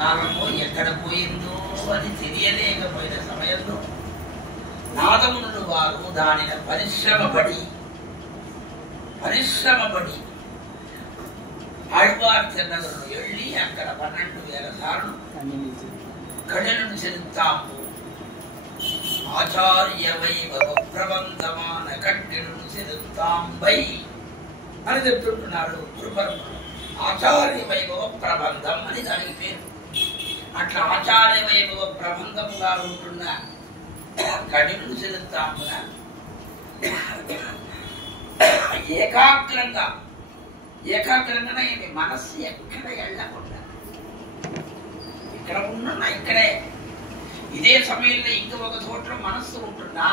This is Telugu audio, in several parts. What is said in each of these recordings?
కాలము ఎక్కడ పోయిందో అని తెలియలేకపోయిన సమయంలో నాదమునులు వారు దానిని పరిశ్రమపడి ఆళ్వార్ తిన్నగను వెళ్ళి అక్కడ 12,000 సార్లు కడలను చెల్తాము ఆచార్య వైభవ ప్రబంధమాన కట్టెలను చెల్తాంబై అని చెప్తుంటున్నాడు గురుపరంపర. ఆచార్య వైభవ ప్రబంధం అని దానికి పేరు. అట్లా ఆచార్య వైభవ ప్రబంధంగా ఉంటున్న కడిను చెల్తామున ఏకాగ్రంగా ఏంటి మనస్సు ఎక్కడ వెళ్ళకుండా ఇక్కడ ఉన్నా ఇక్కడే ఇదే సమయంలో ఇంకొక చోట్ల మనస్సు ఉంటున్నా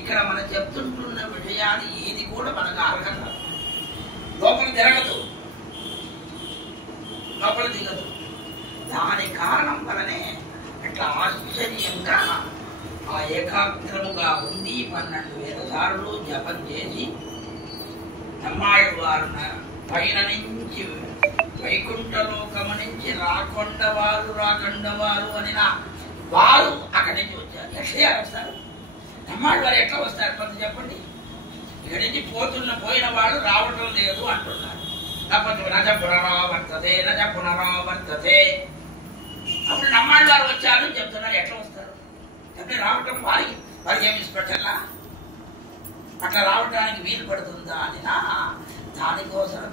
ఇక్కడ మనం చెప్తుంటున్న విషయాలు ఏది కూడా మనకు అర్హత లోపల తిరగదు, లోపల దిగదు. దాని కారణం వలనే అట్లా ఆశ్చర్యంగా ఆ ఏకాగ్రముగా ఉండి 12,000 సార్లు జపం చేసి నమ్మాడు వారు పైన నుంచి వైకుంఠలోకము నుంచి రాకొండవారు అని వారు అక్కడి నుంచి వచ్చారు. ఎట్లా వస్తారు? నమ్మాడు వారు ఎట్లా వస్తారు కొంత చెప్పండి. ఇక్కడి నుంచి పోయిన వాళ్ళు రావటం లేదు అంటున్నారు. నజ పునరావర్తతే అప్పుడు నమ్మాడు వారు వచ్చారు అని చెప్తున్నారు. ఎట్లా వస్తారు? అంటే రావటం వారికి ఏమి స్పెషల్లా? అట్లా రావటానికి వీలు పడుతుందా అని దానికోసం